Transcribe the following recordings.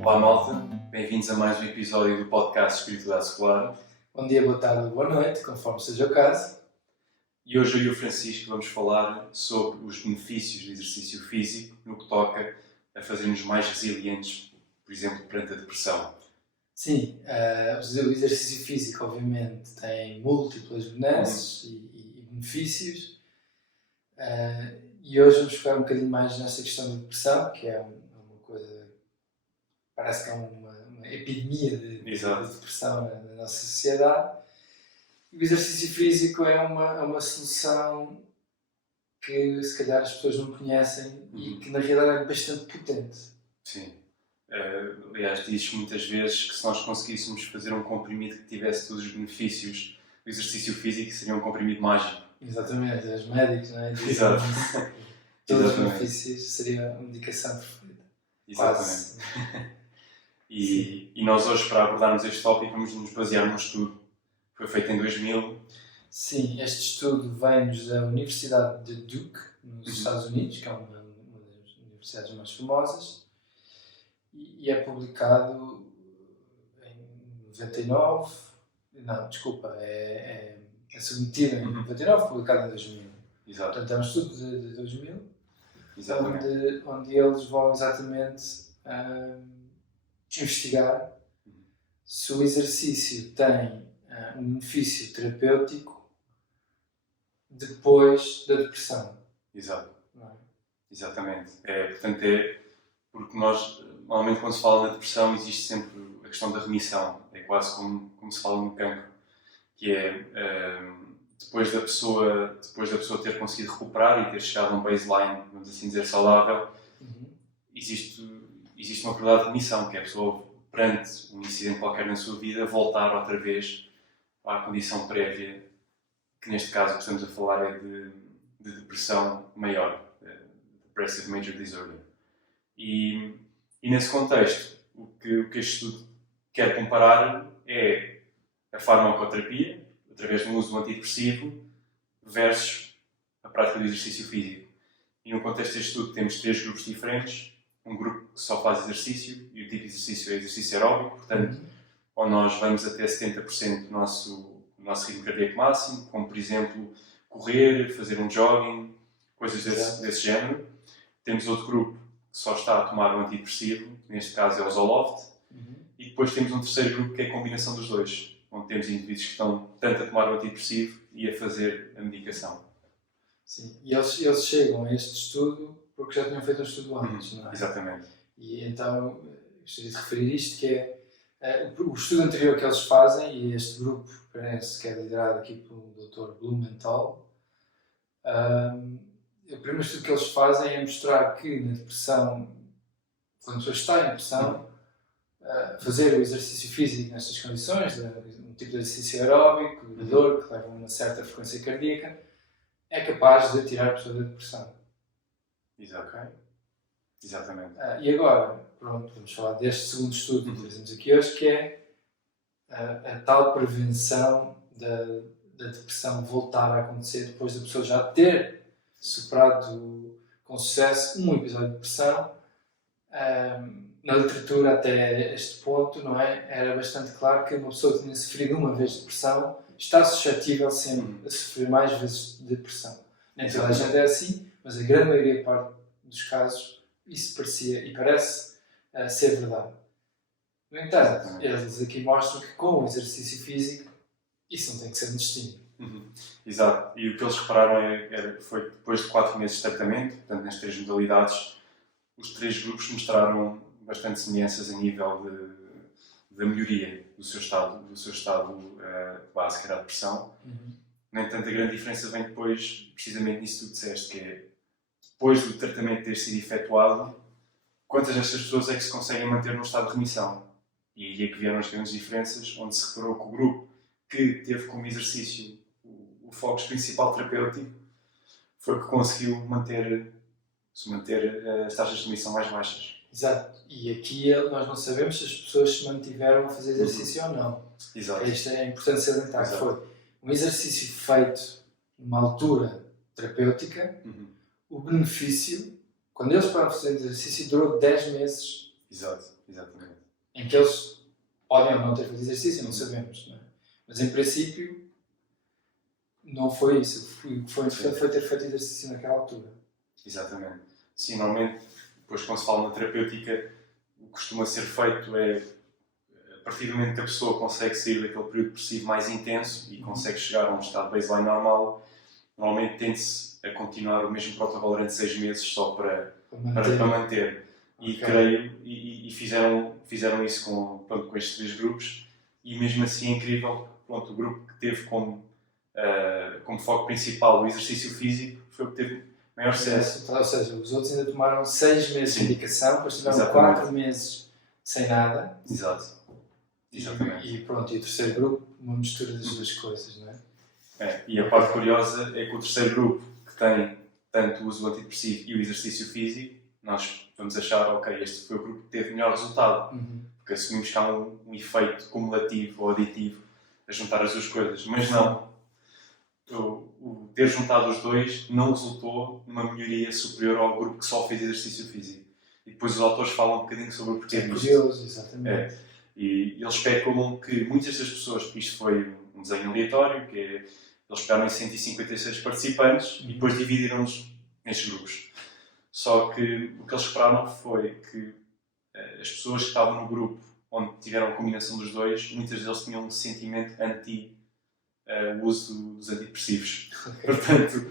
Olá malta, bem-vindos a mais um episódio do podcast Espiritualidade Secular. Bom dia, boa tarde ou boa noite, conforme seja o caso. E hoje eu e o Francisco vamos falar sobre os benefícios do exercício físico no que toca a fazer-nos mais resilientes, por exemplo, perante a depressão. Sim, o exercício físico obviamente tem múltiplas benesses e benefícios e hoje vamos focar um bocadinho mais nesta questão da depressão, que é uma coisa, parece que é uma epidemia de depressão na nossa sociedade. O exercício físico é uma solução que se calhar as pessoas não conhecem e que na realidade é bastante potente. Sim. Aliás, diz muitas vezes que se nós conseguíssemos fazer um comprimido que tivesse todos os benefícios do exercício físico, seria um comprimido mágico. Exatamente, os médicos, não é? Exato. Todos os benefícios seria uma medicação perfeita. Exatamente. E nós hoje, para abordarmos este tópico, vamos nos basear num estudo que foi feito em 2000. Sim, este estudo vem-nos da Universidade de Duke, nos Estados Unidos, que é uma das universidades mais famosas, e é publicado em 99, não, desculpa, é submetido em 99, publicado em 2000. Exato. Portanto, é um estudo de 2000, onde eles vão exatamente investigar se o exercício tem um benefício terapêutico depois da depressão. Exato. Não é? Exatamente. Portanto, porque nós, normalmente quando se fala na depressão, existe sempre a questão da remissão. É quase como se fala no cancro, que é depois da pessoa ter conseguido recuperar e ter chegado a um baseline, vamos assim dizer, saudável, existe uma probabilidade de remissão, que é a pessoa, perante um incidente qualquer na sua vida, voltar outra vez à condição prévia, que neste caso que estamos a falar é de depressão maior, Depressive Major Disorder. E nesse contexto, o que este estudo quer comparar é a farmacoterapia, através do uso do antidepressivo, versus a prática do exercício físico. E no contexto deste estudo temos 3 grupos diferentes. Um grupo que só faz exercício, e o tipo de exercício é exercício aeróbico, portanto, onde nós vamos até 70% do nosso ritmo cardíaco máximo, como por exemplo correr, fazer um jogging, coisas desse género. Temos outro grupo que só está a tomar um antidepressivo, neste caso é o Zoloft, e depois temos um terceiro grupo que é a combinação dos dois, onde temos indivíduos que estão tanto a tomar o antidepressivo e a fazer a medicação. Sim, e eles chegam a este estudo porque já tinham feito um estudo antes, não é? Exatamente. E então, gostaria de referir isto, que é o estudo anterior que eles fazem, e este grupo parece que é liderado aqui pelo Dr. Blumenthal. O primeiro estudo que eles fazem é mostrar que na depressão, quando a pessoa está em depressão, fazer o exercício físico nestas condições, um tipo de exercício aeróbico, dor, que leva a uma certa frequência cardíaca, é capaz de tirar a pessoa da depressão. Exato. Okay? Exatamente. E agora, pronto, vamos falar deste segundo estudo que fazemos aqui hoje, que é a tal prevenção da depressão voltar a acontecer depois da pessoa já ter superado com sucesso um episódio de depressão. Na literatura, até este ponto, não é? Era bastante claro que uma pessoa que tinha sofrido uma vez de depressão está suscetível sempre a sofrer mais vezes de depressão. Nem toda a gente é assim, mas a grande maioria dos casos isso parecia e parece ser verdade. No entanto, eles aqui mostram que com o exercício físico isso não tem que ser um destino. Exato. E o que eles repararam foi que depois de 4 meses de tratamento, portanto nas 3 modalidades, os 3 grupos mostraram bastante semelhanças a nível da melhoria do seu estado básico, que era a depressão. No entanto, a grande diferença vem depois, precisamente nisso que tu disseste, que é depois do tratamento ter sido efetuado, quantas destas pessoas é que se conseguem manter num estado de remissão? E aí é que vieram as grandes diferenças, onde se reparou que o grupo que teve como exercício o foco principal terapêutico foi que conseguiu manter as taxas de remissão mais baixas. Exato. E aqui nós não sabemos se as pessoas se mantiveram a fazer exercício ou não. Exato. Isto é importante salientar. Foi um exercício feito numa altura terapêutica, o benefício, quando eles pararam a fazer exercício, durou 10 meses Exato, exatamente. Em que eles podem ou não ter feito exercício, não sabemos, não é? Mas em princípio não foi isso. O que foi importante foi ter feito exercício naquela altura. Exatamente. Sim, normalmente, depois quando se fala na terapêutica, o que costuma ser feito é, a partir do momento que a pessoa consegue sair daquele período depressivo mais intenso e consegue chegar a um estado de baseline normal, normalmente tende-se a continuar o mesmo protocolo durante 6 meses só para manter. E Okay. creio, e fizeram isso com estes 3 grupos, e mesmo assim é incrível, pronto, o grupo que teve como foco principal o exercício físico foi o que teve maior sucesso. Ou seja, os outros ainda tomaram 6 meses de medicação, depois tiveram Exatamente. 4 meses sem nada. Exato. Exatamente. E pronto, e o terceiro grupo, uma mistura das duas coisas, não é? E a parte curiosa é que o terceiro grupo, que tem tanto o uso do antidepressivo e o exercício físico, nós vamos achar, ok, este foi o grupo que teve melhor resultado, porque assumimos que há um efeito cumulativo ou aditivo a juntar as duas coisas, mas não. O ter juntado os dois não resultou numa melhoria superior ao grupo que só fez exercício físico. E depois os autores falam um bocadinho sobre o porquê disto. Curioso, exatamente. E eles especulam que muitas das pessoas, porque isto foi um desenho aleatório, que é, eles pegaram em 156 participantes e depois dividiram-nos nestes grupos. Só que o que eles repararam foi que as pessoas que estavam no grupo onde tiveram a combinação dos dois, muitas deles tinham um sentimento anti o uso dos antidepressivos. Portanto,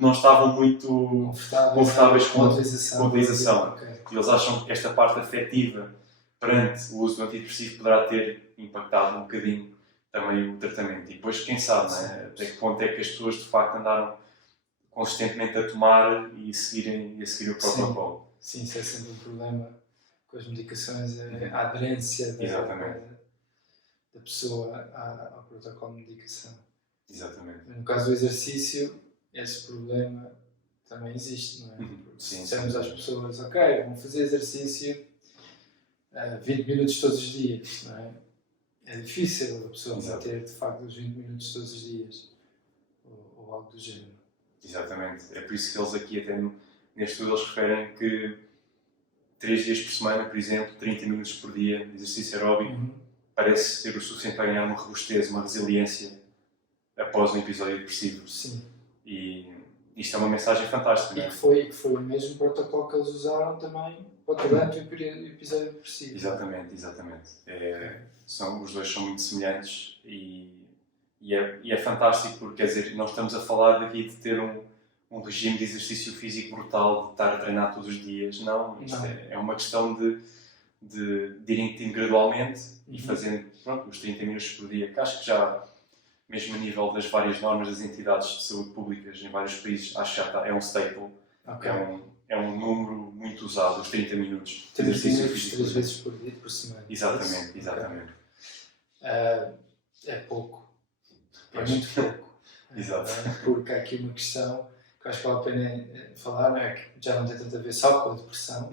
não estavam muito confortáveis com a utilização. E eles acham que esta parte afetiva perante o uso do antidepressivo poderá ter impactado um bocadinho também o tratamento. E depois, quem sabe, né? Até que ponto é que as pessoas de facto andaram consistentemente a tomar e a seguir o protocolo. Sim, isso é sempre um problema com as medicações, a aderência da pessoa ao protocolo de medicação. Exatamente. No caso do exercício, esse problema também existe, não é? Se dissermos às pessoas, ok, vão fazer exercício 20 minutos todos os dias, não é? É difícil a pessoa manter, de facto, os 20 minutos todos os dias, ou algo do género. Exatamente. É por isso que eles aqui, até neste estudo, eles referem que 3 dias por semana, por exemplo, 30 minutos por dia de exercício aeróbico, parece ser o suficiente para ganhar uma robustez, uma resiliência após um episódio depressivo. Sim. E isto é uma mensagem fantástica. E que foi o mesmo protocolo que eles usaram também durante o episódio depressivo. Exatamente. Os dois são muito semelhantes e é fantástico porque, quer dizer, nós estamos a falar daqui de ter um regime de exercício físico brutal, de estar a treinar todos os dias. Não. É uma questão de ir gradualmente e fazendo os 30 minutos por dia, que acho que já, mesmo a nível das várias normas das entidades de saúde públicas em vários países, acho que já está, é um staple, é um número muito usado, os 30 minutos. 30 minutos 3 vezes por semana. Exatamente. É pouco. É muito pouco. Exato. Porque há aqui uma questão que eu acho que vale a pena falar, não é? Que já não tem tanto a ver só com a depressão,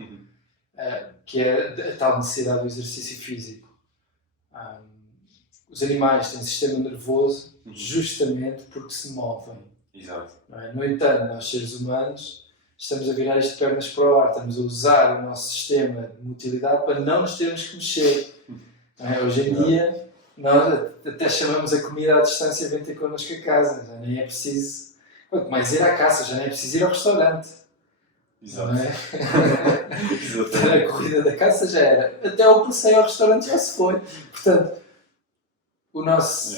que é a tal necessidade do exercício físico. Os animais têm sistema nervoso justamente porque se movem. Exato. Não é? No entanto, nós seres humanos estamos a virar isto de pernas para o ar, estamos a usar o nosso sistema de motilidade para não nos termos que mexer. Não é? Hoje em dia, nós até chamamos a comida à distância vem ter connosco a casa, já nem é preciso, quanto mais ir à caça, já nem é preciso ir ao restaurante. Exato. Não é? A corrida da caça já era, até o passeio ao restaurante já se foi. Portanto, o nosso...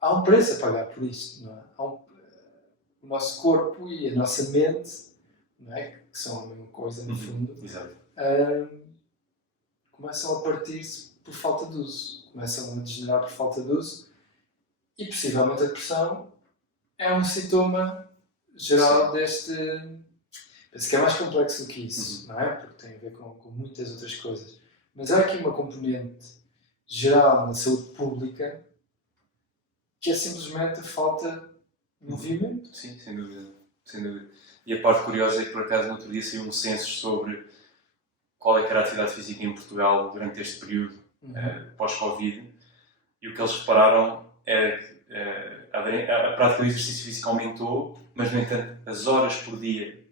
há um preço a pagar por isto, não é? O nosso corpo e a nossa mente, não é? Que são a mesma coisa no fundo, começam a partir-se por falta de uso, começam a degenerar por falta de uso e possivelmente a depressão é um sintoma geral deste... Penso que é mais complexo do que isso, não é? Porque tem a ver com muitas outras coisas. Mas há aqui uma componente geral na saúde pública que é simplesmente a falta de movimento. Sim, sem dúvida. E a parte curiosa é que, por acaso, no outro dia saiu um censo sobre qual é que era a atividade física em Portugal durante este período pós-Covid, e o que eles repararam é que a prática do exercício físico aumentou, mas, no entanto, as horas por dia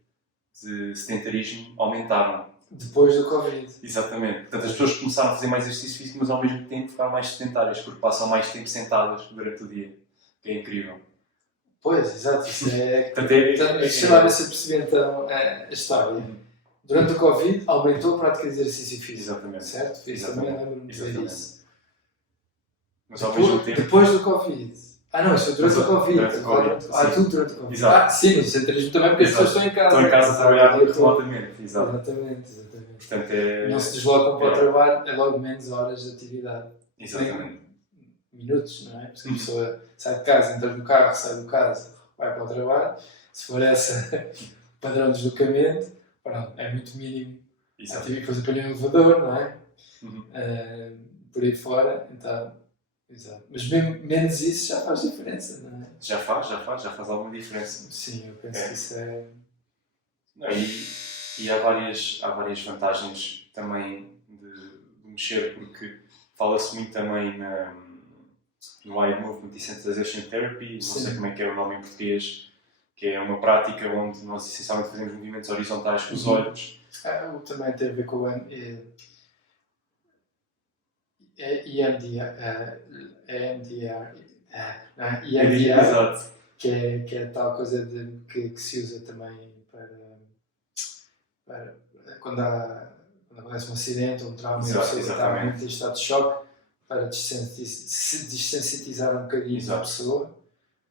de de sedentarismo aumentaram. Depois do Covid. Exatamente. Portanto, as pessoas começaram a fazer mais exercício físico, mas ao mesmo tempo ficaram mais sedentárias, porque passam mais tempo sentadas durante o dia. Que é incrível. Pois, exato. Isso é. Portanto, Deixa lá ver se eu percebi então a história. Durante o Covid aumentou a prática de exercício físico. Exatamente. Certo? Isso também lembro-me de ver isso. Mas ao mesmo tempo. Depois do Covid. Não, isso foi durante o Covid. Tudo durante o Covid. Exato. Sim, no centrismo também, porque as pessoas estão em casa. Estão em casa a trabalhar remotamente. Exatamente. Portanto, não se deslocam para o trabalho, é logo menos horas de atividade. Exatamente. Minutos, não é? Porque a pessoa sai de casa, entra no carro, sai do carro, vai para o trabalho. Se for esse padrão de deslocamento, pronto, é muito mínimo. Exato. Depois apanha um elevador, não é? Por aí fora, então. Exato. Mas mesmo menos isso já faz diferença, não é? Já faz alguma diferença. Sim, eu penso que isso é. Não, e há várias vantagens também de mexer, porque fala-se muito também no Eye Movement Desensitization Therapy, não sei como é que é o nome em português, que é uma prática onde nós essencialmente fazemos movimentos horizontais com os olhos. Também tem a ver com o EMDR, que é tal coisa que se usa também para quando acontece um acidente ou um trauma e a pessoa está muito em estado de choque, para desensitizar um bocadinho a pessoa,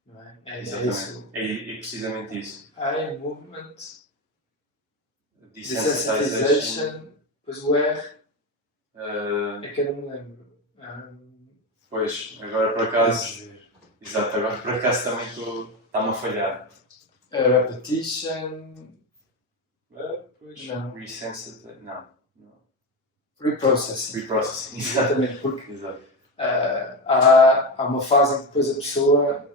não é? É isso. É precisamente isso. Eye Movement Desensitization, depois o R, é que eu não me lembro. Pois, agora por acaso. Exato, agora por acaso também está-me a falhar. Repetition. Não. Resensitization. Não. Reprocessing. Exatamente, porque Exato. há uma fase em que depois a pessoa.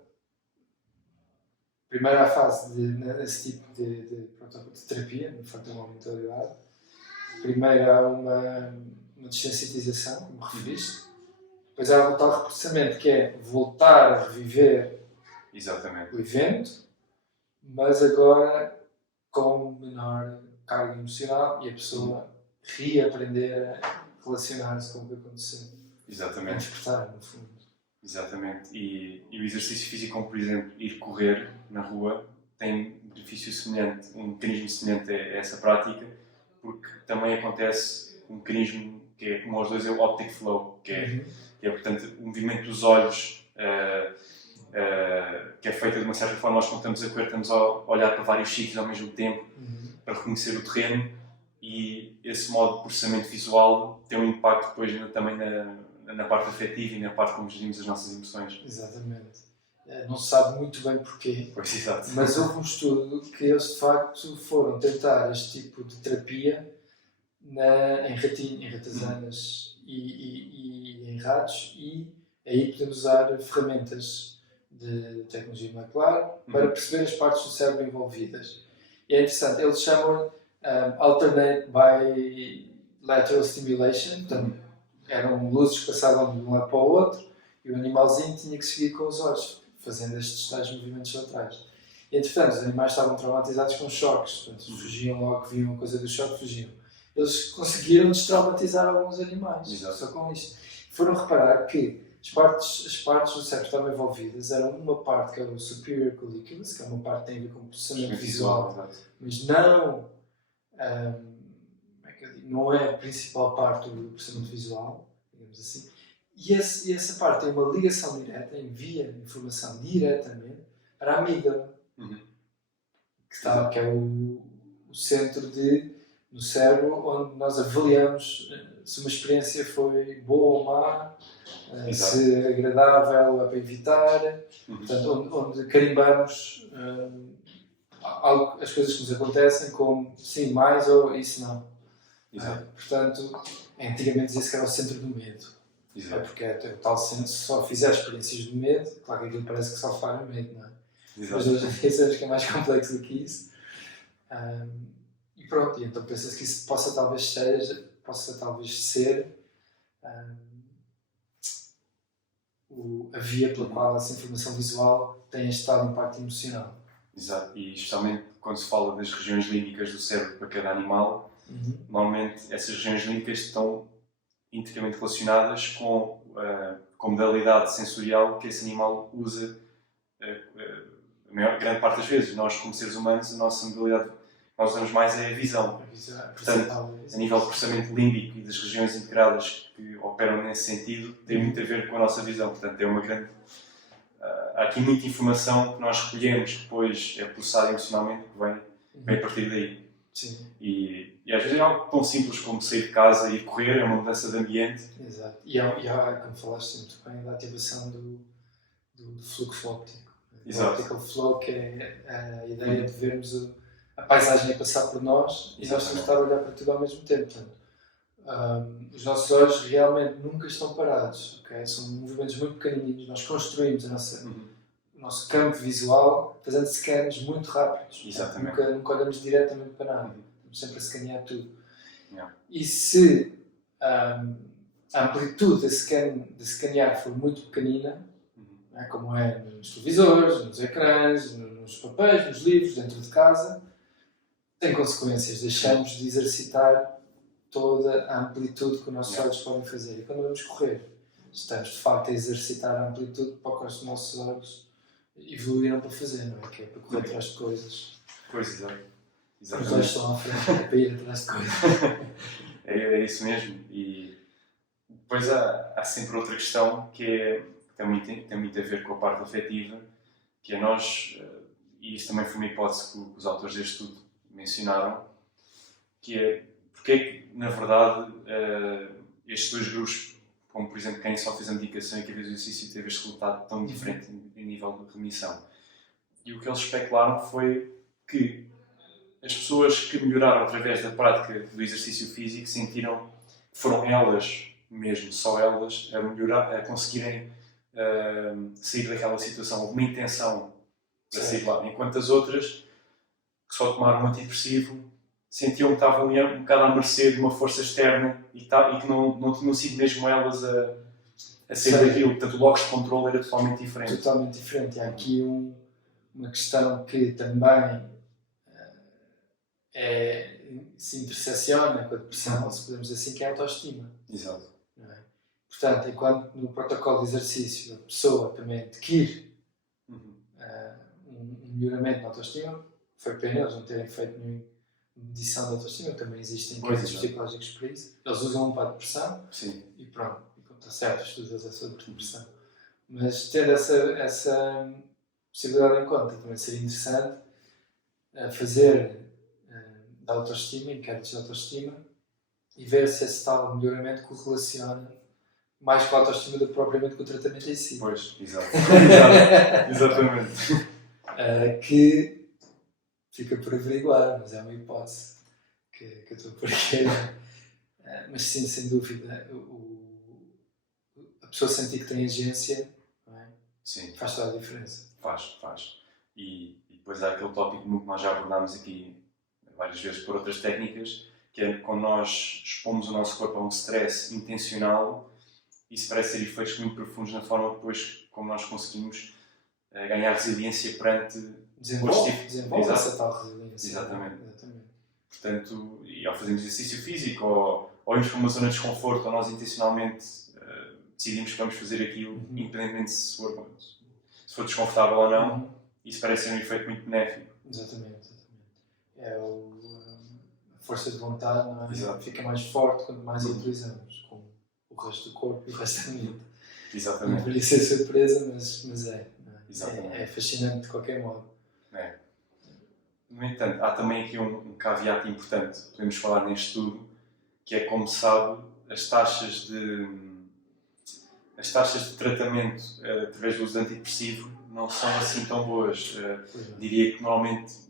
Primeiro há a fase nesse tipo de terapia, no facto de uma mentalidade. Primeiro há uma desensitização, como referiste. Depois há o tal reprocessamento, que é voltar a reviver o evento, mas agora com menor carga emocional e a pessoa reaprender a relacionar-se com o que aconteceu. Exatamente. A interpretar, no fundo. Exatamente. E o exercício físico, como por exemplo ir correr na rua, tem um benefício semelhante, um mecanismo semelhante a essa prática, porque também acontece um mecanismo que é como aos dois, é o optic flow, que é portanto o movimento dos olhos, que é feito de uma certa forma. Nós, quando estamos a correr, estamos a olhar para vários sítios ao mesmo tempo para reconhecer o terreno, e esse modo de processamento visual tem um impacto depois também na parte afetiva e na parte como gerimos as nossas emoções. Exatamente. Não se sabe muito bem porquê, pois, exato. Mas houve um estudo que eles de facto foram tentar este tipo de terapia em ratazanas e em ratos, e aí podemos usar ferramentas de tecnologia molecular para perceber as partes do cérebro envolvidas. E é interessante, eles chamam Alternate Bilateral Stimulation, portanto, eram luzes que passavam de um lado para o outro e o animalzinho tinha que seguir com os olhos, fazendo estes tais movimentos laterais. E, entretanto, os animais estavam traumatizados com choques, portanto, fugiam logo, viam a coisa do choque, fugiam. Eles conseguiram destraumatizar alguns animais, só com isto. Foram reparar que as partes do cérebro que estavam envolvidas eram uma parte que é o superior colliculus, que é uma parte que tem a ver com o processamento visual, mas não, não é a principal parte do processamento visual, digamos assim. E essa parte tem uma ligação direta, envia informação diretamente para a amígdala, que é o centro no cérebro onde nós avaliamos se uma experiência foi boa ou má, se é agradável é para evitar, portanto, onde carimbamos as coisas que nos acontecem como sim, mais ou isso não. Portanto, antigamente dizia-se que era o centro do medo. Porque é o tal centro, se só fizer experiências de medo, claro que aquilo parece que só faz medo, não é? Mas hoje em dia sabemos que é mais complexo do que isso. E pronto, e então pensa-se que isso possa talvez ser a via pela qual essa informação visual tem este tal impacto emocional. Exato, e justamente quando se fala das regiões límbicas do cérebro para cada animal, normalmente essas regiões límbicas estão intrinsecamente relacionadas com a modalidade sensorial que esse animal usa a grande parte das vezes. Nós, como seres humanos, a nossa modalidade que nós usamos mais é a visão. Portanto, a nível de processamento límbico e das regiões integradas que operam nesse sentido, tem muito a ver com a nossa visão. Portanto, é uma grande... há aqui muita informação que nós recolhemos, que depois é processada emocionalmente, que vem a partir daí. Sim. E às vezes é algo tão simples como sair de casa e ir correr, é uma mudança de ambiente. Exato. E há, como falaste muito bem, da ativação do fluxo óptico. Exato. O optical flow, que é a ideia de vermos a paisagem a passar por nós e nós temos de estar a olhar para tudo ao mesmo tempo. Portanto, os nossos olhos realmente nunca estão parados. Okay? São movimentos muito pequenininhos. Nós construímos o nosso campo visual fazendo scans muito rápidos. Exatamente. Nunca olhamos diretamente para nada. Estamos sempre a escanear tudo. Yeah. E se a amplitude de escanear for muito pequenina, como é nos televisores, nos ecrãs, nos papéis, nos livros, dentro de casa, tem consequências. Deixamos de exercitar toda a amplitude que os nossos olhos podem fazer. E quando vamos correr, estamos de facto a exercitar a amplitude para que os nossos olhos evoluíram para fazer, não é? Que é para correr atrás de coisas. Pois, exato. Os olhos estão à frente, é para ir atrás de coisas. É isso mesmo. E depois há sempre outra questão que tem muito a ver com a parte afetiva, que é nós, e isso também foi uma hipótese que os autores deste estudo mencionaram, que é porque é que, na verdade, estes dois grupos, como por exemplo quem só fez a medicação e quem fez o exercício, teve este resultado tão diferente em nível de remissão. E o que eles especularam foi que as pessoas que melhoraram através da prática do exercício físico sentiram que foram elas mesmo, só elas, a conseguirem sair daquela situação. Houve uma intenção para sair lá. Enquanto as outras, que só tomaram um antidepressivo, sentiam que estavam um bocado à mercê de uma força externa e que não tinham sido mesmo elas a sair daquilo. Portanto, o locus de controle era totalmente diferente. Totalmente diferente. Há aqui uma questão que também se intersecciona com a depressão, se podemos dizer assim, que é a autoestima. Exato. Não é? Portanto, enquanto no protocolo de exercício a pessoa também adquire um melhoramento na autoestima, foi pena eles não terem feito nenhuma medição de autoestima, também existem casos psicológicos para isso. Eles usam para a depressão. Sim. E pronto, está certo, estudos sobre depressão. Mas tendo essa possibilidade em conta, também seria interessante fazer da autoestima, inquéritos de autoestima, e ver se esse tal melhoramento correlaciona mais com a autoestima do que propriamente com o tratamento em si. Pois, exato. Exatamente. Que fica por averiguar, mas é uma hipótese que eu estou por aqui. Mas sim, sem dúvida, a pessoa sentir que tem agência, não é? Sim. Faz toda a diferença. Faz. E depois há aquele tópico que nós já abordámos aqui várias vezes por outras técnicas, que é quando nós expomos o nosso corpo a um stress intencional, isso parece ter efeitos muito profundos na forma depois como nós conseguimos ganhar resiliência perante... Desenvolve essa tal resiliência. Exatamente. Portanto, e ao fazermos exercício físico ou irmos para uma zona de desconforto, ou nós intencionalmente decidimos que vamos fazer aquilo, independentemente se for desconfortável ou não, isso parece ser um efeito muito benéfico. Exatamente. É a força de vontade, não é? Exato. Fica mais forte quanto mais a utilizamos, com o resto do corpo e o resto da mente. Exatamente. Não deveria ser surpresa, mas é. Exatamente. É fascinante de qualquer modo. É. No entanto, há também aqui um caveat importante, podemos falar neste estudo, que é, como sabe, as taxas de tratamento através do uso de antidepressivo não são assim tão boas. Diria que normalmente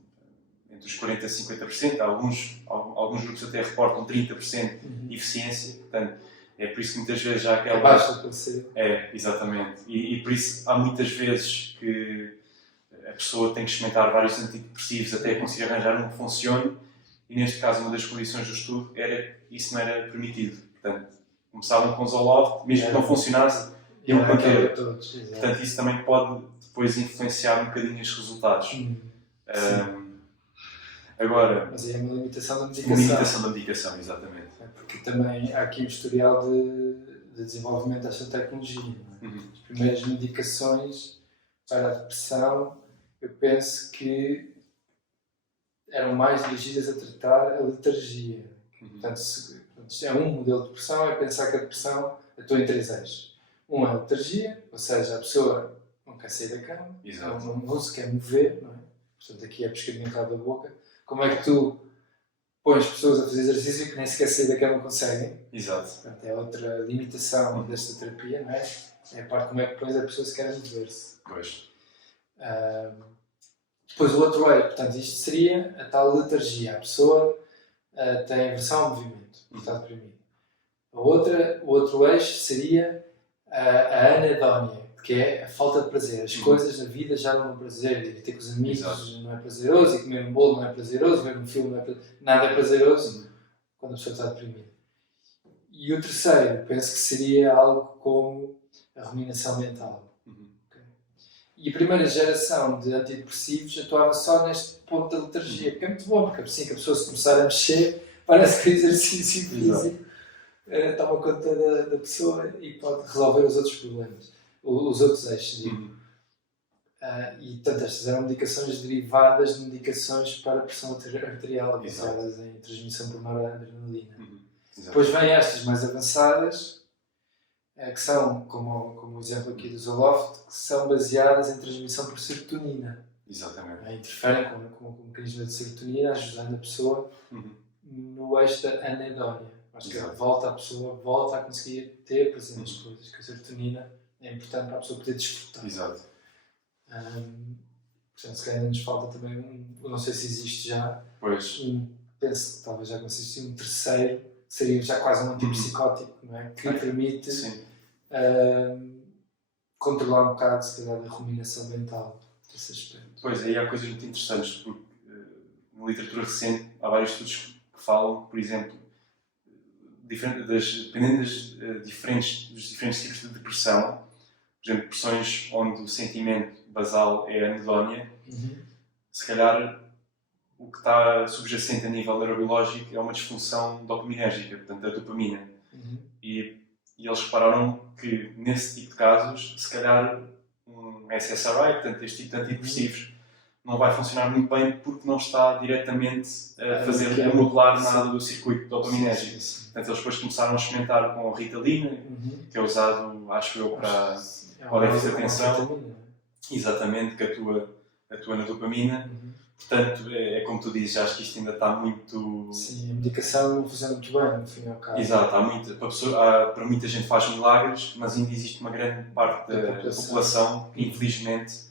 entre os 40% e 50%, alguns grupos até reportam 30% de eficiência, portanto, é por isso que muitas vezes há aquela... Abaixo do conselho. Exatamente. E por isso há muitas vezes que a pessoa tem que experimentar vários antidepressivos até conseguir arranjar um que funcione, e neste caso uma das condições do estudo era que isso não era permitido. Portanto, começavam com o Zoloft, mesmo que não funcionasse, iam manter. Portanto, isso também pode depois influenciar um bocadinho os resultados. Agora, Mas aí é uma limitação da uma medicação. limitação da medicação, exatamente. Porque também há aqui um historial de desenvolvimento desta tecnologia. Não é? As primeiras medicações para a depressão, eu penso que eram mais dirigidas a tratar a letargia. Portanto, é um modelo de depressão, é pensar que a depressão atua em 3 eixos. Um é a letargia, ou seja, a pessoa não quer sair da cama, não se quer mover, não é? Portanto, aqui é pescadinho no cabo da boca. Como é que tu pões pessoas a fazer exercício que nem sequer sair da cama conseguem? Exato. Portanto, é outra limitação desta terapia, não é? É a parte como é que pões a pessoa se quer mover-se. Pois. Depois o outro eixo, portanto, isto seria a tal letargia. A pessoa tem aversão ao movimento, está deprimida. O outro eixo seria a anedónia, que é a falta de prazer. As coisas na vida já não dão prazer. Ir ter com os amigos não é prazeroso, e comer um bolo não é prazeroso, ver um filme não é prazeroso. Nada é prazeroso quando a pessoa está deprimida. E o terceiro, penso que seria algo como a ruminação mental. E a primeira geração de antidepressivos atuava só neste ponto da letargia, porque é muito bom, porque assim que a pessoa se começar a mexer, parece que o exercício físico toma conta da pessoa e pode resolver os outros problemas, os outros eixos, digo. E, portanto, estas eram medicações derivadas de medicações para a pressão arterial, baseadas em transmissão por noradrenalina. Depois vêm estas mais avançadas, que são, como o exemplo aqui do Zoloft, que são baseadas em transmissão por serotonina. Exatamente. Interferem com o mecanismo de serotonina, ajudando a pessoa no eixo da anedónia. Acho que a pessoa volta a conseguir ter prazer nas coisas, que a serotonina é importante para a pessoa poder desfrutar. Exato. Portanto, se calhar nos falta também não sei se existe já, pois. Penso que talvez já consiste um terceiro, que seria já quase um antipsicótico, não é? Que permite controlar um bocado, se calhar, a ruminação mental desse aspecto. Pois, aí há coisas muito interessantes, porque na literatura recente há vários estudos que falam, por exemplo, dependendo dos diferentes tipos de depressão, por exemplo, depressões onde o sentimento basal é a anedónia, se calhar o que está subjacente a nível neurobiológico é uma disfunção dopaminérgica, portanto, a dopamina. E eles repararam que, nesse tipo de casos, se calhar um SSRI, portanto, este tipo de antidepressivos, não vai funcionar muito bem porque não está diretamente a modular nada do circuito dopaminérgico. Portanto, eles depois começaram a experimentar com a Ritalina, que é usado, acho eu, para o déficit de atenção. Exatamente, que atua na dopamina. Portanto, é como tu dizes, acho que isto ainda está muito... Sim, a medicação não funciona muito bem, no fim e ao cabo. Exato, para muita gente faz milagres, mas ainda existe uma grande parte da população que, infelizmente,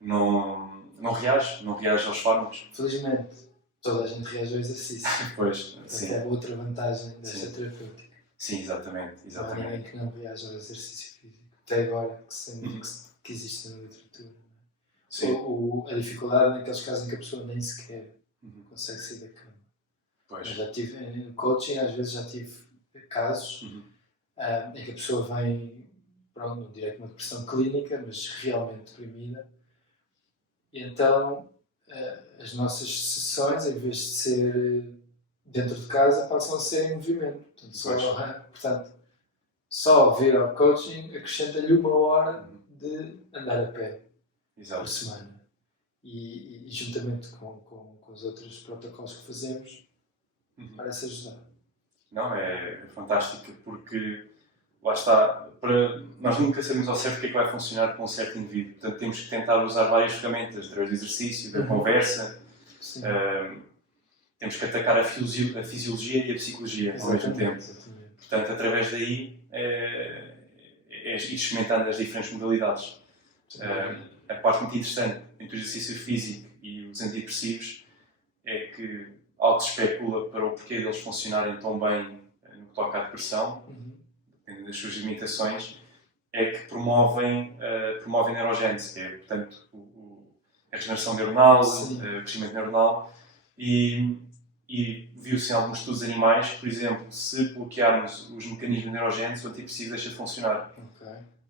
não reage aos fármacos. Felizmente, toda a gente reage ao exercício. Pois, sim. É outra vantagem desta terapêutica. Sim, exatamente. Não há ninguém que não reage ao exercício físico. Até agora, que existe na literatura. A dificuldade naqueles casos em que a pessoa nem sequer consegue sair da cama. Pois. Eu já tive, no coaching, às vezes já tive casos em que a pessoa vem, não direto uma depressão clínica, mas realmente deprimida. E então, as nossas sessões, em vez de ser dentro de casa, passam a ser em movimento. Portanto, só vir ao coaching acrescenta-lhe 1 hora de andar a pé. Por semana. E juntamente com os outros protocolos que fazemos, parece ajudar. Não, é fantástico, porque lá está, nós nunca sabemos ao certo o que é que vai funcionar com um certo indivíduo. Portanto, temos que tentar usar várias ferramentas, através do exercício, da conversa. Temos que atacar a fisiologia e a psicologia ao mesmo tempo. Exatamente. Portanto, através daí é ir experimentando as diferentes modalidades. A parte muito interessante entre o exercício físico e os antidepressivos é que algo se especula para o porquê deles funcionarem tão bem no que toca à depressão, dependendo das suas limitações, é que promovem neurogênese, que é, portanto, a regeneração neuronal, o crescimento neuronal, e viu-se em alguns estudos animais, por exemplo, se bloquearmos os mecanismos neurogêneses, o antidepressivo deixa de funcionar.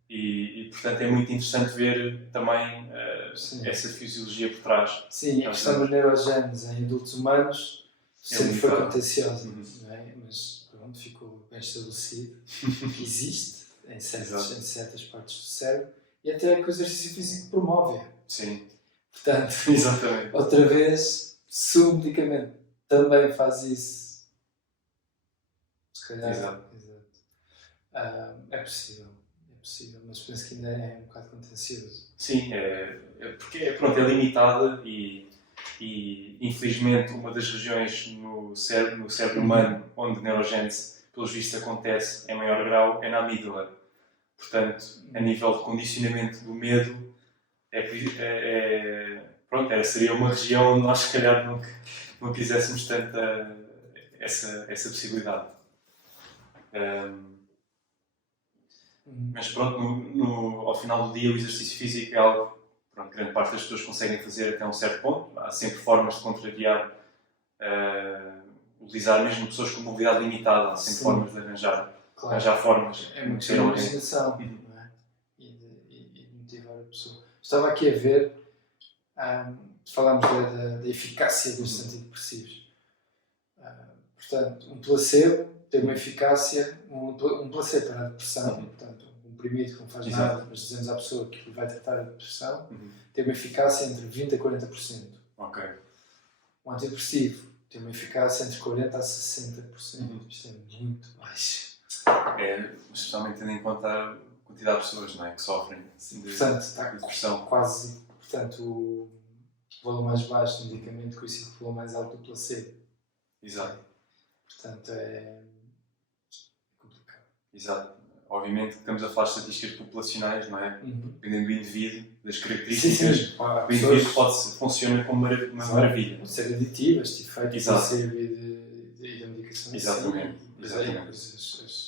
E, portanto é muito interessante ver também Sim. essa fisiologia por trás. Sim, a questão dos neurogenes em adultos humanos sempre foi limitada. contenciosa, não é? Mas pronto, ficou bem estabelecido que existe em certas partes do cérebro e até que o exercício físico promove. Sim. Portanto, Exatamente. outra vez, se o medicamento também faz isso, se calhar. Exato. É possível, mas penso que ainda é um bocado contencioso. Sim, porque pronto, é limitada e infelizmente uma das regiões no cérebro humano onde a neurogênese, pelos vistos, acontece em maior grau é na amígdala. Portanto, a nível de condicionamento do medo, seria uma região onde nós, se calhar, não quiséssemos tanta essa possibilidade. Mas pronto, ao final do dia o exercício físico é algo que grande parte das pessoas conseguem fazer até um certo ponto. Há sempre formas de contrariar, utilizar mesmo pessoas com mobilidade limitada, há sempre formas de arranjar formas. É muito de imaginação, não é? E de motivar a pessoa. Estava aqui a ver, falámos da eficácia dos antidepressivos. Portanto, um placebo tem uma eficácia, um placebo para a depressão, portanto, um comprimido que não faz nada, mas dizemos à pessoa que vai tratar a depressão, tem uma eficácia entre 20% a 40%. Ok. Um antidepressivo tem uma eficácia entre 40% a 60%. Isto é muito baixo. Especialmente tendo em conta a quantidade de pessoas, não é, que sofrem de depressão. Quase, portanto, o valor mais baixo do medicamento coincide com o valor mais alto do placebo. Exato. Portanto, é complicado. Exato. Obviamente que estamos a falar de estatísticas populacionais, não é? Dependendo do indivíduo, das características, o indivíduo funciona como uma maravilha. Pode ser aditivo, este efeito do placebo e da medicação. Exatamente.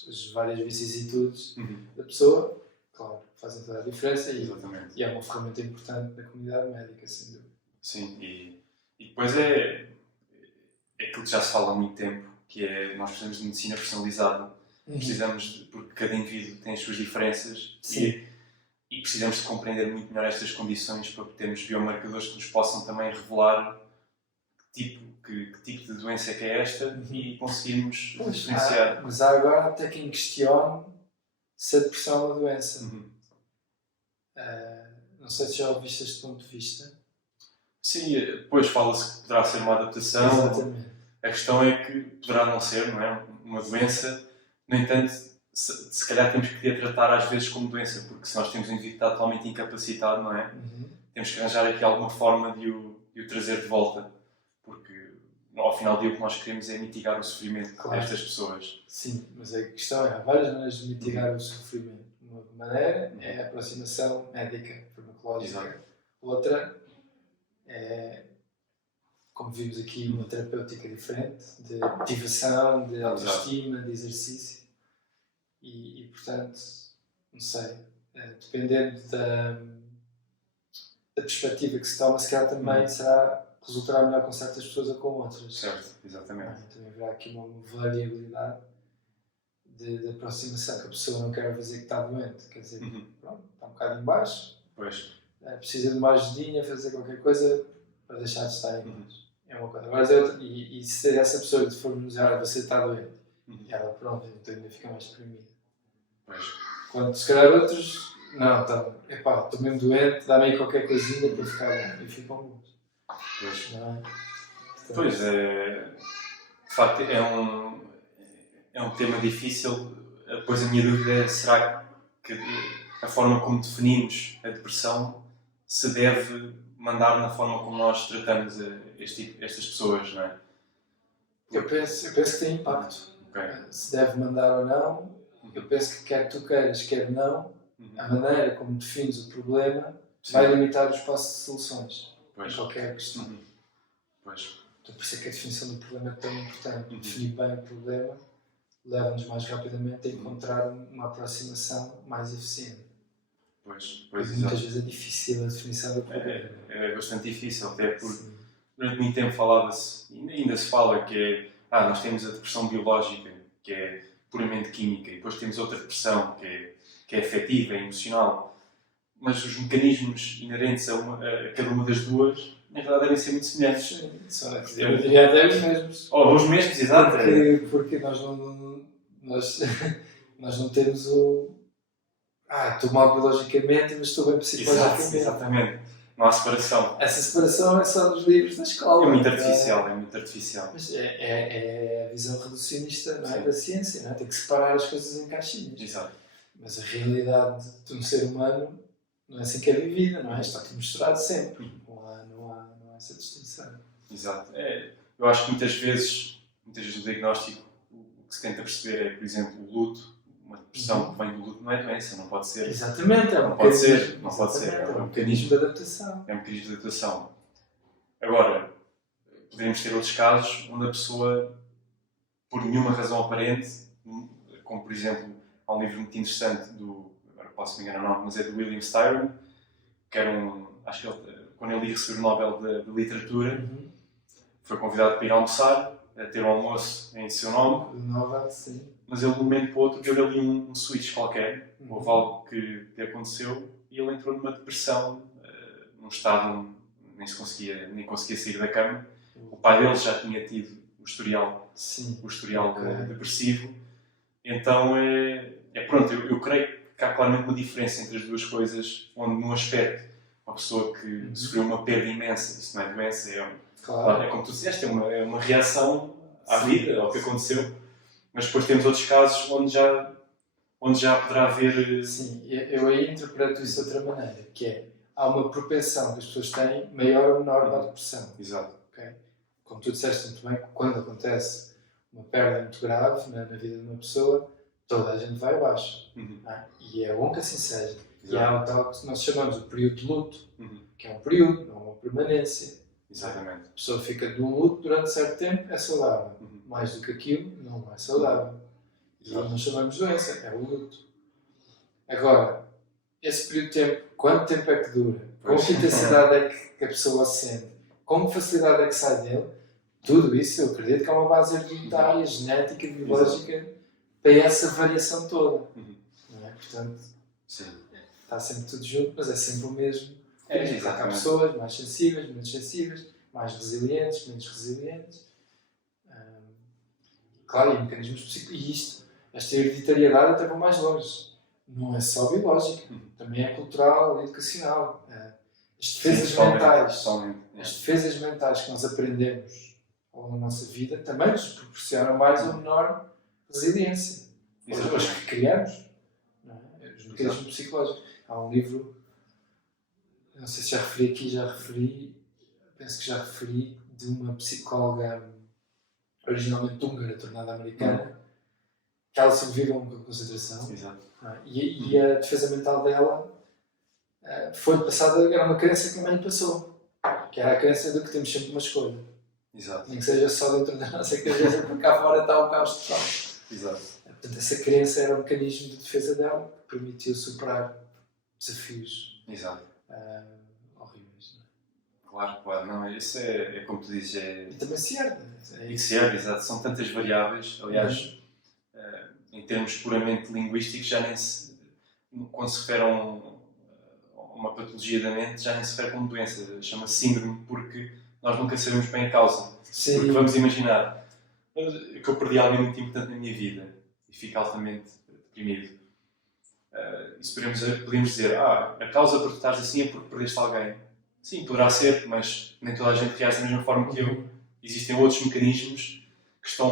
As várias vicissitudes da pessoa, claro, fazem toda a diferença e é uma ferramenta importante na comunidade médica, sem dúvida. Sim, e depois é aquilo que já se fala há muito tempo, que é nós precisamos de medicina personalizada. Precisamos, porque cada indivíduo tem as suas diferenças e precisamos de compreender muito melhor estas condições para termos biomarcadores que nos possam também revelar que tipo de doença é que é esta e conseguirmos diferenciar. Mas há agora até quem questione se a depressão é uma doença. Não sei se já ouviste este ponto de vista. Sim, depois fala-se que poderá ser uma adaptação. Exatamente. A questão é que poderá não ser, não é? Uma doença. No entanto, se calhar temos que a tratar às vezes como doença, porque se nós temos um indivíduo que está totalmente incapacitado, não é? Temos que arranjar aqui alguma forma de o trazer de volta, porque ao final do dia o que nós queremos é mitigar o sofrimento destas pessoas. Sim, mas a questão é, há várias maneiras de mitigar o sofrimento. Uma maneira é a aproximação médica, farmacológica. Exato. Outra é, como vimos aqui, uma terapêutica diferente, de motivação, de autoestima, de exercício. E portanto, não sei, dependendo da perspectiva que se toma, se calhar também resultará melhor com certas pessoas ou com outras. Certo, exatamente. Também haverá aqui uma variabilidade de aproximação, que a pessoa não quer dizer que está doente, quer dizer, pronto, está um bocado em baixo, precisa de uma ajudinha, fazer qualquer coisa para deixar de estar em baixo. É uma coisa. Agora, e se essa pessoa for me dizer, você está doente, e ela, pronto, então ainda fica mais deprimida. Quando se calhar outros, não, estou mesmo doente, dá-me aí qualquer coisinha para ficar bom, e ficam bons. Pois é, de facto é um tema difícil. Depois a minha dúvida é, será que a forma como definimos a depressão se deve mandar na forma como nós tratamos estas pessoas, não é? Eu penso que tem impacto. Se deve mandar ou não, eu penso que quer tu queiras, quer não, a maneira como defines o problema vai limitar o espaço de soluções em qualquer questão. Então, por isso é que a definição do problema é tão importante. Definir bem o problema leva-nos mais rapidamente a encontrar uma aproximação mais eficiente. Muitas vezes é difícil a definição do problema. É bastante difícil, até porque durante muito tempo falava-se, e ainda se fala, que nós temos a depressão biológica, que é puramente química, e depois temos outra depressão que é afetiva, é emocional, mas os mecanismos inerentes a cada uma das duas, na verdade, devem ser muito semelhantes. Eu diria até os mesmos. Ou os mesmos, exato. Porque nós não temos o... estou mal biologicamente, mas estou bem psicologicamente. Exatamente. Não há separação. Essa separação é só nos livros da escola. É muito artificial, Mas é a visão reducionista, não é? Sim. Da ciência, não é? Tem que separar as coisas em caixinhas. Exato. Mas a realidade de um ser humano não é assim que é vivida, não é? Está-te misturado sempre. Não há essa distinção. Exato. Eu acho que muitas vezes no diagnóstico o que se tenta perceber é, por exemplo, o luto. Uma depressão que vem do luto não é doença, não pode ser. Exatamente, é um Não pode ser, mecanismo. não pode ser. É um mecanismo de adaptação. É um mecanismo de adaptação. Agora, poderíamos ter outros casos onde a pessoa, por nenhuma razão aparente, como por exemplo, há um livro muito interessante agora posso me enganar o nome, mas é do William Styron, que era acho que quando ele recebeu o Nobel de Literatura, foi convidado para ir almoçar, a ter um almoço em seu nome. Nobel, sim. Mas ele, de um momento para o outro, deu-lhe ali um switch qualquer, houve algo que aconteceu e ele entrou numa depressão, num estado nem conseguia sair da cama. O pai dele já tinha tido o historial depressivo, então pronto, eu creio que há claramente uma diferença entre as duas coisas, onde num aspecto, uma pessoa que sofreu uma perda imensa, isso não é doença, Claro. É como tu disseste, é uma reação à vida, ao que aconteceu. Mas depois temos outros casos onde já poderá haver... Sim, eu aí interpreto isso de outra maneira, que é, há uma propensão que as pessoas têm maior ou menor para a depressão. Exato. Okay? Como tu disseste muito bem, quando acontece uma perda muito grave na vida de uma pessoa, toda a gente vai abaixo. E é bom que assim seja. Exato. E há o tal que nós chamamos de período de luto, que é um período, não é uma permanência. Exatamente. A pessoa fica de um luto durante certo tempo, é saudável. Mais do que aquilo, não é saudável. E nós chamamos de doença, é o luto. Agora, esse período de tempo, quanto tempo é que dura? Com que intensidade é que a pessoa sente? Com que facilidade é que sai dele? Tudo isso eu acredito que é uma base hereditária, genética, biológica, para essa variação toda. Não é? Portanto, sim, está sempre tudo junto, mas é sempre o mesmo. Há pessoas mais sensíveis, menos sensíveis, mais resilientes, menos resilientes. Claro, e mecanismos psicológicos. Esta hereditariedade até vai mais longe. Não é só biológica, também é cultural e educacional. As defesas mentais que nós aprendemos ao longo da nossa vida também nos proporcionam mais ou menor resiliência. Os que criamos, não é? Os mecanismos psicológicos. Há um livro, não sei se já referi aqui, penso que já referi, de uma psicóloga originalmente húngara, tornada americana, que ela sobreviveu a uma concentração. Exato. E a defesa mental dela foi passada, era uma crença que a mãe passou, que era a crença de que temos sempre uma escolha. Exato. Nem que seja só dentro da nossa cabeça, porque cá fora está o caos total. Exato. Portanto, essa crença era um mecanismo de defesa dela que permitiu superar desafios horríveis. Não é? Claro. Não, isso é como tu dizes. E também se herda. Exato. São tantas variáveis. Aliás, em termos puramente linguísticos, quando se refere a uma patologia da mente, já nem se refere como doença. Chama-se síndrome, porque nós nunca sabemos bem a causa. Sim. Porque vamos imaginar que eu perdi alguém muito importante na minha vida e fico altamente deprimido. Isso podemos dizer, a causa por tu estás assim é porque perdeste alguém. Sim, poderá ser, mas nem toda a gente reage da mesma forma que eu. Existem outros mecanismos que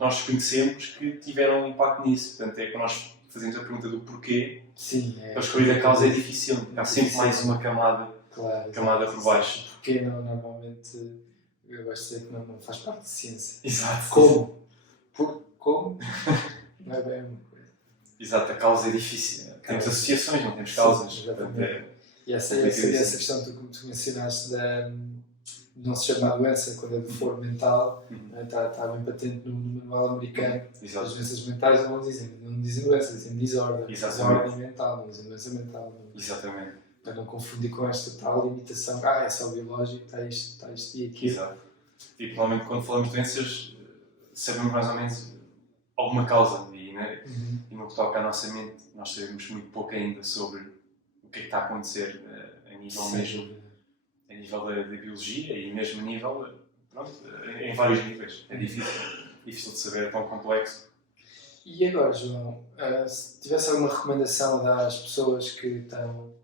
nós desconhecemos que tiveram um impacto nisso. Portanto, é que nós fazemos a pergunta do porquê. Sim, para escolher a causa é difícil. Há sempre mais uma camada por baixo. Porque normalmente, eu gosto de dizer que não faz parte de ciência. Exato. Como? Não é bem uma coisa. Exato, a causa é difícil. Temos associações, não temos causas. Portanto, e essa questão que tu mencionaste de não se chamar doença quando é de foro mental, está bem patente no manual americano. Exato. As doenças mentais não dizem doença, dizem desordem. Desordem mental, não dizem doença mental. Exatamente. Para não confundir com esta tal limitação, é só biológico, está isto e aquilo. Exato. E provavelmente quando falamos de doenças, sabemos mais ou menos alguma causa. E no que toca à nossa mente, nós sabemos muito pouco ainda sobre o que é que está a acontecer a nível mesmo, a nível da biologia e mesmo a nível, pronto, em vários níveis. É difícil de saber, é tão complexo. E agora, João, se tivesse alguma recomendação a dar às pessoas que estão,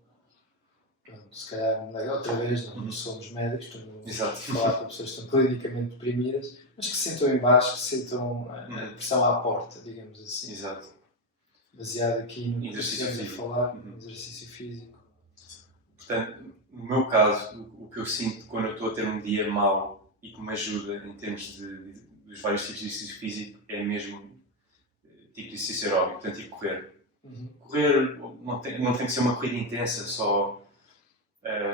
pronto, se calhar outra vez, não somos médicos, portanto não vamos falar para pessoas que estão clinicamente deprimidas, mas que se sentam em baixo, que se sentam a depressão à porta, digamos assim. Exato. Baseado aqui no que exercício estamos a falar, no exercício físico. Portanto, no meu caso, o que eu sinto quando eu estou a ter um dia mau e que me ajuda em termos dos vários tipos de exercício físico é mesmo tipo de exercício aeróbico, portanto, ir correr. Correr não tem que ser uma corrida intensa, só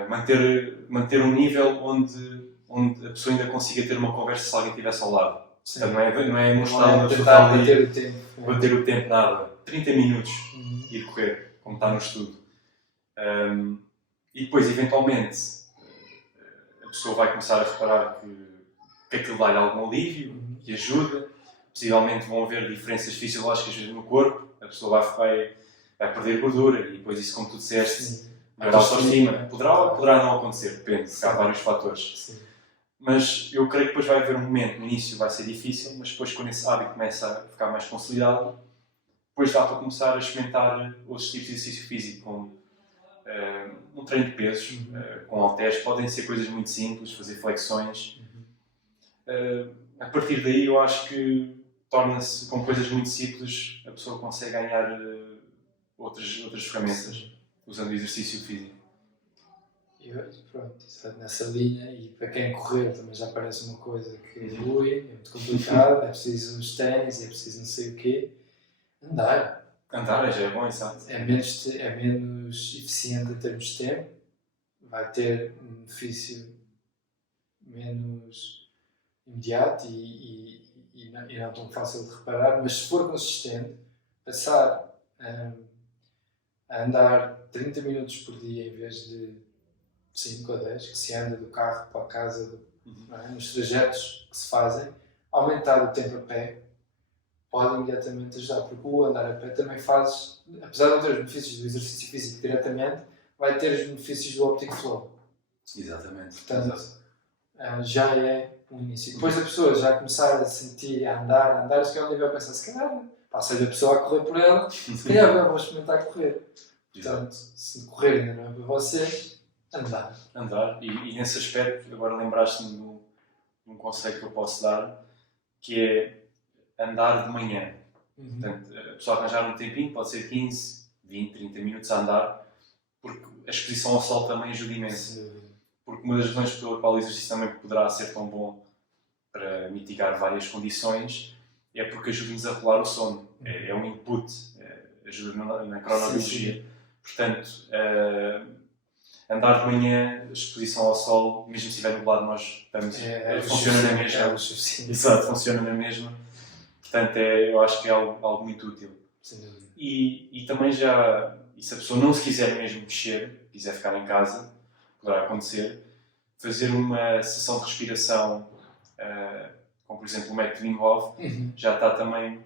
manter um nível onde a pessoa ainda consiga ter uma conversa se alguém estivesse ao lado. Portanto, não é mostrar uma pessoa ali, bater o tempo, nada. 30 minutos ir correr, como está no estudo. E depois, eventualmente, a pessoa vai começar a reparar que aquilo dá-lhe algum alívio, que ajuda. Possivelmente vão haver diferenças fisiológicas no corpo, a pessoa vai perder gordura e depois isso, como tu disseste, vai dar autoestima. Poderá não acontecer, depende, há vários fatores. Sim. Mas eu creio que depois vai haver um momento, no início vai ser difícil, mas depois quando esse hábito começa a ficar mais consolidado, depois dá para começar a experimentar outros tipos de exercício físico, como um treino de pesos, com halteres, podem ser coisas muito simples, fazer flexões. A partir daí eu acho que torna-se, com coisas muito simples, a pessoa consegue ganhar outras ferramentas, usando o exercício físico. Pronto, nessa linha, e para quem correr também já parece uma coisa que evolui, é muito complicado, é preciso uns ténis, é preciso não sei o quê. Andar já é bom, exato. É menos eficiente em termos de tempo, vai ter um benefício menos imediato e não tão fácil de reparar, mas se for consistente, passar a andar 30 minutos por dia em vez de 5 ou 10, que se anda do carro para a casa, nos trajetos que se fazem, aumentar o tempo a pé, pode imediatamente ajudar, porque o andar a pé também faz, apesar de não ter os benefícios do exercício físico diretamente, vai ter os benefícios do Optic Flow. Exatamente. Portanto, já é um início. Depois da pessoa já começar a sentir, a andar, se calhar vai pensar, se calhar, seja a pessoa a correr por ela, se calhar eu vou experimentar correr. Portanto, se correr ainda não é para você, andar. E nesse aspecto, agora lembraste-me de um conceito que eu posso dar, que é andar de manhã. Portanto, a pessoa arranjar um tempinho, pode ser 15, 20, 30 minutos a andar, porque a exposição ao sol também ajuda imenso. Porque uma das razões pela qual o exercício também poderá ser tão bom para mitigar várias condições é porque ajuda-nos a regular o sono. É um input, ajuda na cronobiologia. Portanto, andar de manhã, exposição ao sol, mesmo se estiver nublado, nós estamos, funciona na mesma. Exato, funciona na mesma. Portanto, eu acho que é algo muito útil. E também e se a pessoa não se quiser mesmo mexer, quiser ficar em casa, poderá acontecer, fazer uma sessão de respiração, como por exemplo o método Wim Hof, já está também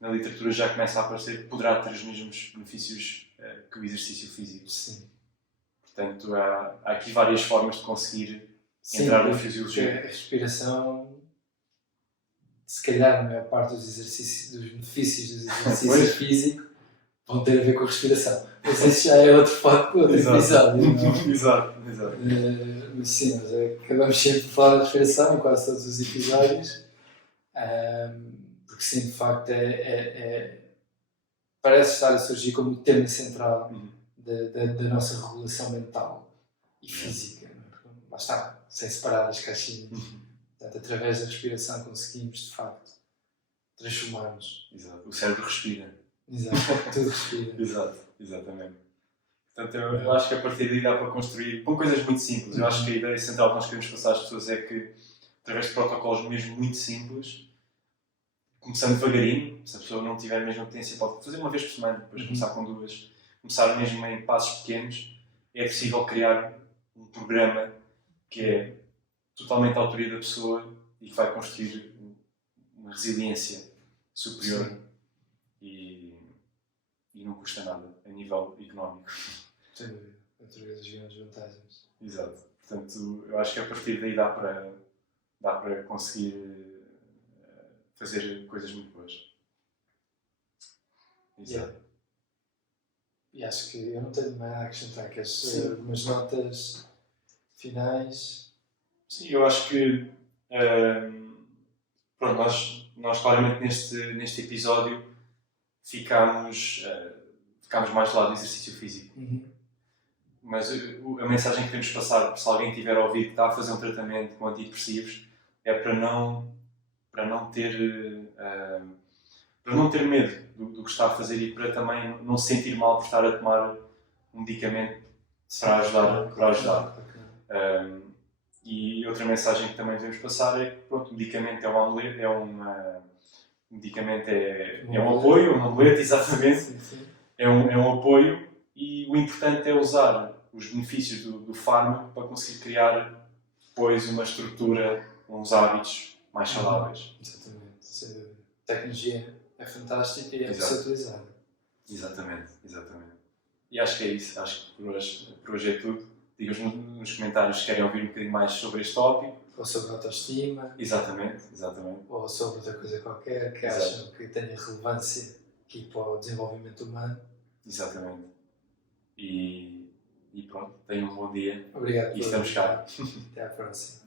na literatura, já começa a aparecer que poderá ter os mesmos benefícios que o exercício físico. Sim. Portanto, há aqui várias formas de conseguir entrar na fisiologia. A respiração, se calhar a maior parte dos benefícios dos exercícios físicos vão ter a ver com a respiração. Mas esse já é outro episódio. Exato. Mas sim, acabamos sempre de falar de respiração em quase todos os episódios. Porque sim, de facto, parece estar a surgir como o tema central da nossa regulação mental e física. Lá está, sem separar as caixinhas. Portanto, através da respiração conseguimos, de facto, transformar-nos. Exato. O cérebro respira. Exato, tudo respira. Exatamente. Portanto, eu acho que a partir daí dá para construir com coisas muito simples. Eu acho que a ideia central que nós queremos passar às pessoas é que, através de protocolos mesmo muito simples, começando devagarinho, se a pessoa não tiver a mesma potência, pode fazer uma vez por semana, depois começar com 2, começar mesmo em passos pequenos, é possível criar um programa que é totalmente à autoria da pessoa e que vai construir uma resiliência superior Sim. e não custa nada a nível económico. Sem dúvida. Outra vez as grandes vantagens. Exato. Portanto, eu acho que a partir daí dá para conseguir fazer coisas muito boas. Exato. Yeah. E acho que eu não tenho mais a acrescentar, que Sim. algumas notas finais. Sim, eu acho que pronto, nós claramente neste episódio ficámos mais do lado do exercício físico. Mas a mensagem que queremos passar, se alguém tiver a ouvir que está a fazer um tratamento com antidepressivos, é para não ter medo do que está a fazer e para também não se sentir mal por estar a tomar um medicamento para ajudar. E outra mensagem que também devemos passar é que pronto, o medicamento é um apoio, uma muleta, exatamente. Sim. É um apoio e o importante é usar os benefícios do fármaco para conseguir criar depois uma estrutura, uns hábitos mais saudáveis. Exatamente, sem dúvida. A tecnologia é fantástica e é Exato. para ser utilizada. Exatamente. E acho que é isso. Acho que por hoje é tudo. Digam-nos nos comentários se querem ouvir um bocadinho mais sobre este tópico. Ou sobre autoestima. Exatamente. Ou sobre outra coisa qualquer que Exato. acham que tenha relevância aqui para o desenvolvimento humano. Exatamente. E pronto, tenham um bom dia. Obrigado E estamos cá. Até à próxima.